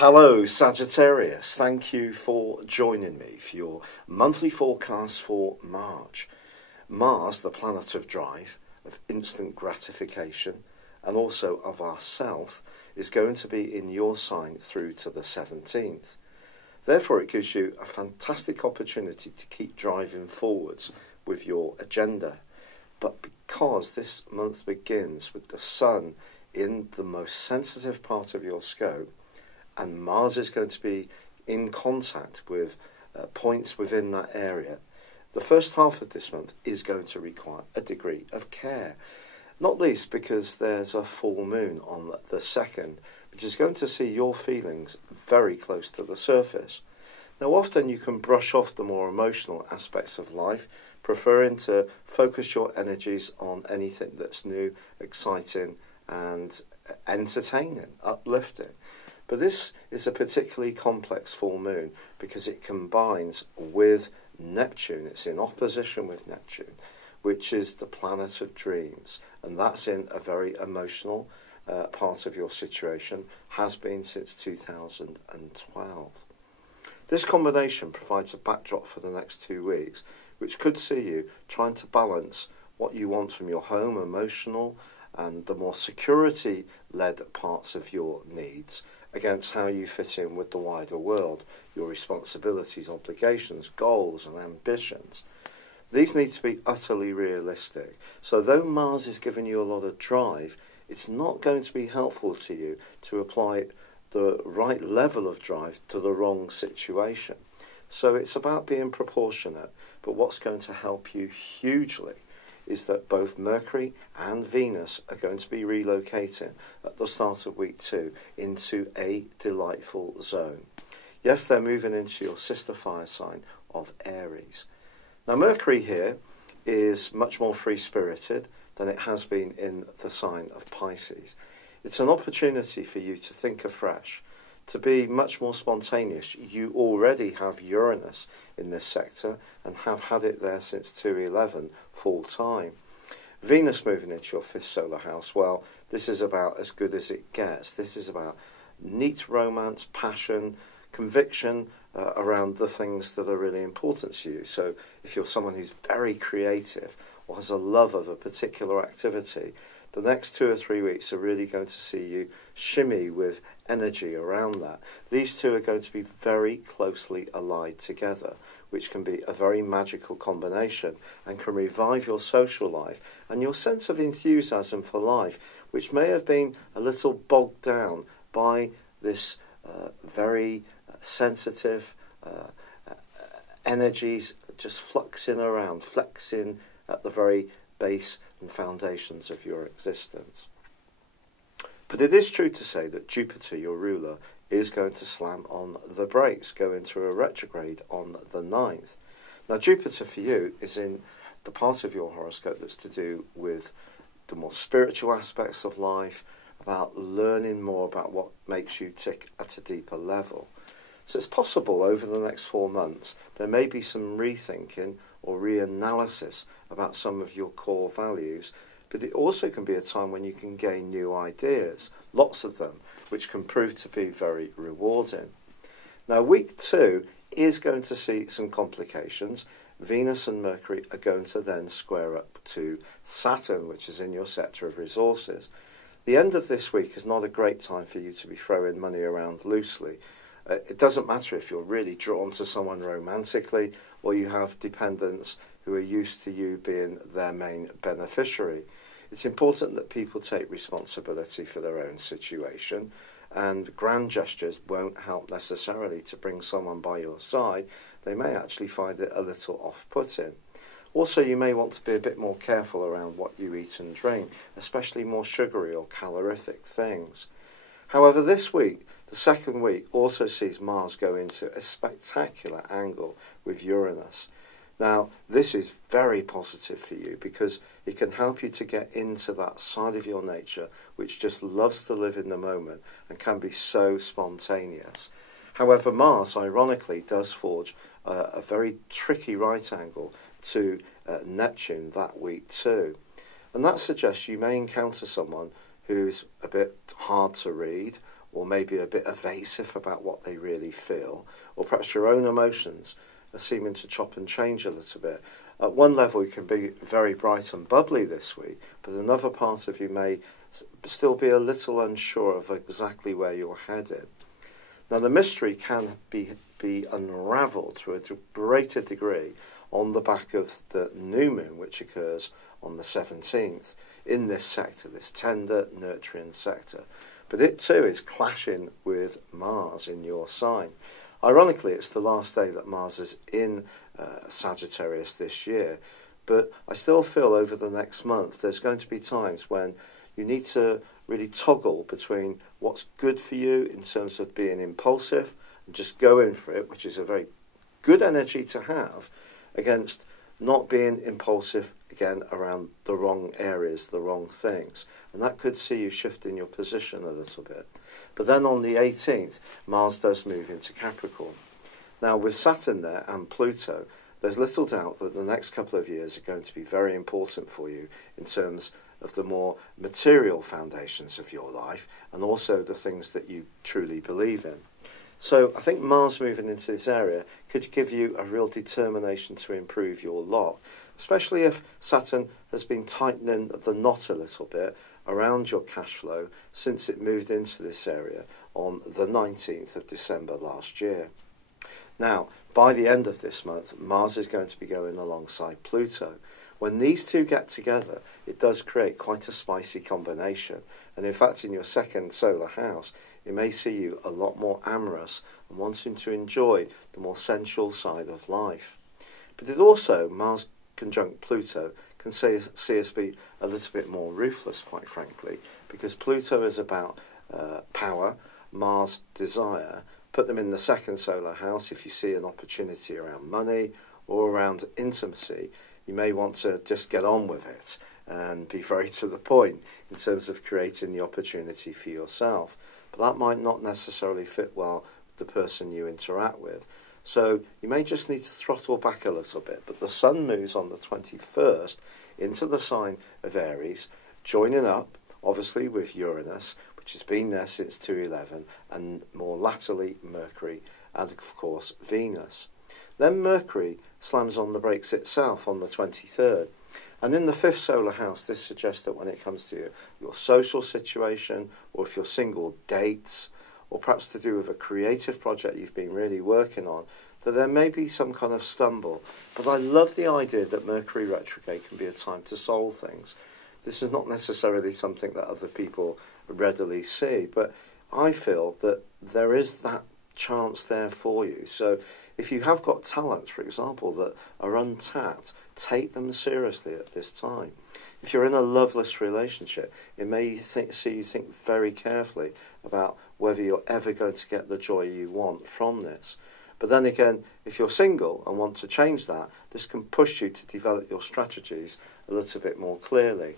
Hello Sagittarius, thank you for joining me for your monthly forecast for March. Mars, the planet of drive, of instant gratification and also of ourself, is going to be in your sign through to the 17th. Therefore it gives you a fantastic opportunity to keep driving forwards with your agenda. But because this month begins with the Sun in the most sensitive part of your scope, and Mars is going to be in contact with points within that area, the first half of this month is going to require a degree of care. Not least because there's a full moon on the 2nd, which is going to see your feelings very close to the surface. Now often you can brush off the more emotional aspects of life, preferring to focus your energies on anything that's new, exciting and entertaining, uplifting. But this is a particularly complex full moon because it combines with Neptune. It's in opposition with Neptune, which is the planet of dreams. And that's in a very emotional part of your situation, has been since 2012. This combination provides a backdrop for the next 2 weeks, which could see you trying to balance what you want from your home, emotional, and the more security-led parts of your needs against how you fit in with the wider world, your responsibilities, obligations, goals and ambitions. These need to be utterly realistic. So though Mars is giving you a lot of drive, it's not going to be helpful to you to apply the right level of drive to the wrong situation. So it's about being proportionate, but what's going to help you hugely is that both Mercury and Venus are going to be relocating at the start of week 2 into a delightful zone. Yes, they're moving into your sister fire sign of Aries. Now Mercury here is much more free-spirited than it has been in the sign of Pisces. It's an opportunity for you to think afresh, to be much more spontaneous. You already have Uranus in this sector and have had it there since 2011 full time. Venus moving into your 5th solar house, well, this is about as good as it gets. This is about neat romance, passion, conviction around the things that are really important to you. So if you're someone who's very creative or has a love of a particular activity, the next 2 or 3 weeks are really going to see you shimmy with energy around that. These two are going to be very closely allied together, which can be a very magical combination and can revive your social life and your sense of enthusiasm for life, which may have been a little bogged down by this very sensitive energies just fluxing around, flexing at the very base and foundations of your existence. But it is true to say that Jupiter, your ruler, is going to slam on the brakes, go into a retrograde on the 9th. Now Jupiter for you is in the part of your horoscope that's to do with the more spiritual aspects of life, about learning more about what makes you tick at a deeper level. So it's possible over the next 4 months there may be some rethinking or reanalysis about some of your core values, but it also can be a time when you can gain new ideas, lots of them, which can prove to be very rewarding. Now week 2 is going to see some complications. Venus and Mercury are going to then square up to Saturn, which is in your sector of resources. The end of this week is not a great time for you to be throwing money around loosely. It doesn't matter if you're really drawn to someone romantically or you have dependents who are used to you being their main beneficiary. It's important that people take responsibility for their own situation, and grand gestures won't help necessarily to bring someone by your side. They may actually find it a little off-putting. Also, you may want to be a bit more careful around what you eat and drink, especially more sugary or calorific things. However, this week, the 2nd week, also sees Mars go into a spectacular angle with Uranus. Now, this is very positive for you because it can help you to get into that side of your nature which just loves to live in the moment and can be so spontaneous. However, Mars, ironically, does forge a very tricky right angle to Neptune that week too. And that suggests you may encounter someone who's a bit hard to read or maybe a bit evasive about what they really feel, or perhaps your own emotions are seeming to chop and change a little bit. At one level, you can be very bright and bubbly this week, but another part of you may still be a little unsure of exactly where you're headed. Now, the mystery can be unravelled to a greater degree on the back of the new moon, which occurs on the 17th in this sector, this tender, nurturing sector. But it too is clashing with Mars in your sign. Ironically, it's the last day that Mars is in Sagittarius this year, but I still feel over the next month there's going to be times when you need to really toggle between what's good for you in terms of being impulsive and just going for it, which is a very good energy to have, against not being impulsive, again, around the wrong areas, the wrong things. And that could see you shifting your position a little bit. But then on the 18th, Mars does move into Capricorn. Now, with Saturn there and Pluto, there's little doubt that the next couple of years are going to be very important for you in terms of the more material foundations of your life and also the things that you truly believe in. So I think Mars moving into this area could give you a real determination to improve your lot, especially if Saturn has been tightening the knot a little bit around your cash flow since it moved into this area on the 19th of December last year. Now, by the end of this month, Mars is going to be going alongside Pluto. When these two get together, it does create quite a spicy combination. And in fact, in your second solar house, it may see you a lot more amorous and wanting to enjoy the more sensual side of life. But it also, Mars conjunct Pluto, can see us be a little bit more ruthless, quite frankly, because Pluto is about power, Mars desire. Put them in the second solar house if you see an opportunity around money or around intimacy. You may want to just get on with it and be very to the point in terms of creating the opportunity for yourself. But that might not necessarily fit well with the person you interact with. So you may just need to throttle back a little bit. But the Sun moves on the 21st into the sign of Aries, joining up, obviously, with Uranus, which has been there since 211, and more latterly Mercury, and of course Venus. Then Mercury slams on the brakes itself on the 23rd. And in the fifth solar house, this suggests that when it comes to your social situation, or if you're single, dates, or perhaps to do with a creative project you've been really working on, that there may be some kind of stumble. But I love the idea that Mercury retrograde can be a time to solve things. This is not necessarily something that other people readily see, but I feel that there is that chance there for you. So if you have got talents, for example, that are untapped, take them seriously at this time. If you're in a loveless relationship, it may see you think very carefully about whether you're ever going to get the joy you want from this. But then again, if you're single and want to change that, this can push you to develop your strategies a little bit more clearly.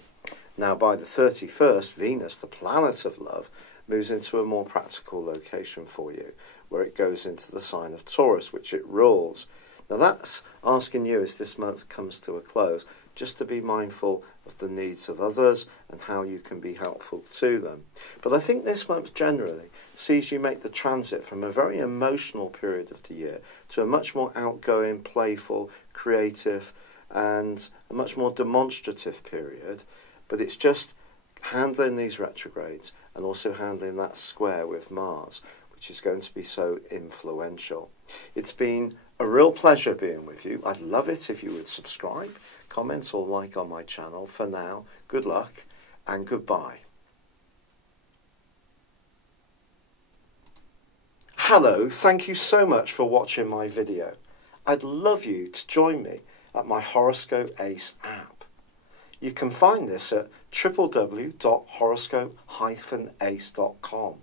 Now, by the 31st, Venus, the planet of love, moves into a more practical location for you, where it goes into the sign of Taurus, which it rules. Now, that's asking you, as this month comes to a close, just to be mindful of the needs of others and how you can be helpful to them. But I think this month generally sees you make the transit from a very emotional period of the year to a much more outgoing, playful, creative, and a much more demonstrative period. But it's just handling these retrogrades and also handling that square with Mars, which is going to be so influential. It's been a real pleasure being with you. I'd love it if you would subscribe, comment or like on my channel. For now, good luck and goodbye. Hello, thank you so much for watching my video. I'd love you to join me at my Horoscope Ace app. You can find this at www.horoscope-ace.com.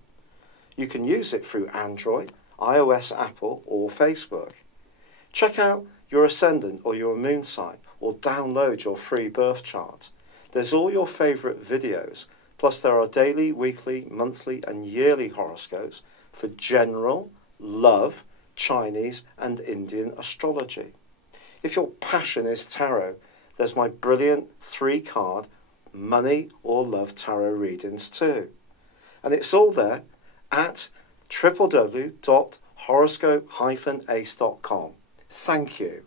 You can use it through Android, iOS, Apple or Facebook. Check out your ascendant or your moon sign or download your free birth chart. There's all your favourite videos, plus there are daily, weekly, monthly and yearly horoscopes for general, love, Chinese and Indian astrology. If your passion is tarot, there's my brilliant 3-card money or love tarot readings too. And it's all there at www.horoscope-ace.com. Thank you.